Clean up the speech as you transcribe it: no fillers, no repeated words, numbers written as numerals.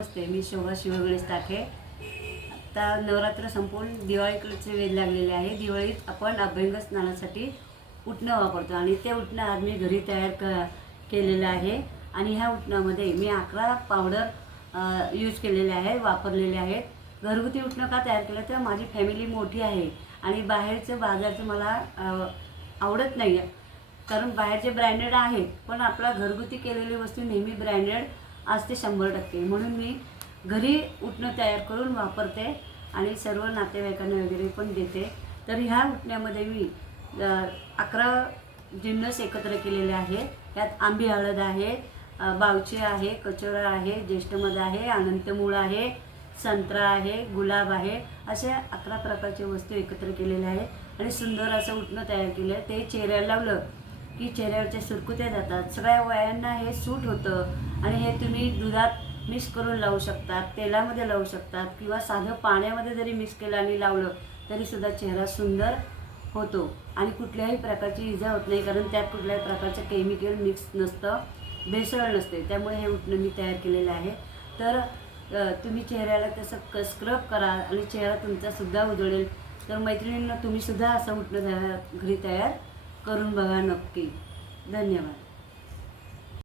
नमस्ते, मी शोभा शिवगणेश टाके। आता नवरात्र संपून दिवाळीकडचे वेध लागलेले आहे। दिवाळीत आपण अभ्यंग स्नानासाठी उटणं वापरतो आणि ते उटणं आज मी घरी तयार केलेलं आहे। आणि ह्या उटणामध्ये मी 11 पावडर यूज केलेले आहे, वापरलेले आहेत। घरगुती उटणं का तयार केलं तर माझी फॅमिली मोठी आहे आणि बाहेरचं बाजारचं मला आवडत नाही आहे, कारण बाहेरचे ब्रँडेड आहेत, पण आपला घरगुती केलेली वस्तू नेहमी ब्रँडेड असते 100%। म्हणून मी घरी उटणं तयार करून वापरते आणि सर्व नातेवाईकांना वगैरे पण देते। तर ह्या उटण्यामध्ये मी 11 जिन्नस एकत्र केलेले आहे। त्यात आंबी हळद आहे, बावची आहे, कचोरा आहे, ज्येष्ठमध आहे, अनंतमूळ आहे, संत्रा आहे, गुलाब आहे, असे 11 प्रकारचे वस्तू एकत्र केलेले आहे आणि सुंदर असं उटणं तयार केलं आहे। ते चेहऱ्याला लावलं की चेहऱ्यावरच्या सुरकुत्या जातात, सगळ्या वयांना हे सूट होतं। आणि हे तुम्ही दुधात मिक्स करून लावू शकतात, तेलामध्ये लावू शकतात, किंवा साधं पाण्यामध्ये जरी मिक्स केलं आणि लावलं तरीसुद्धा चेहरा सुंदर होतो आणि कुठल्याही प्रकारची इजा होत नाही, कारण त्यात कुठल्याही प्रकारचं केमिकल मिक्स नसतं, भेसळ नसते। त्यामुळे हे उटणं मी तयार केलेलं आहे। तर तुम्ही चेहऱ्याला तसं स्क्रब करा आणि चेहरा तुमचासुद्धा उजळेल। तर मैत्रिणींना तुम्हीसुद्धा असं उटणं घरी तयार करून बघा नक्की। धन्यवाद।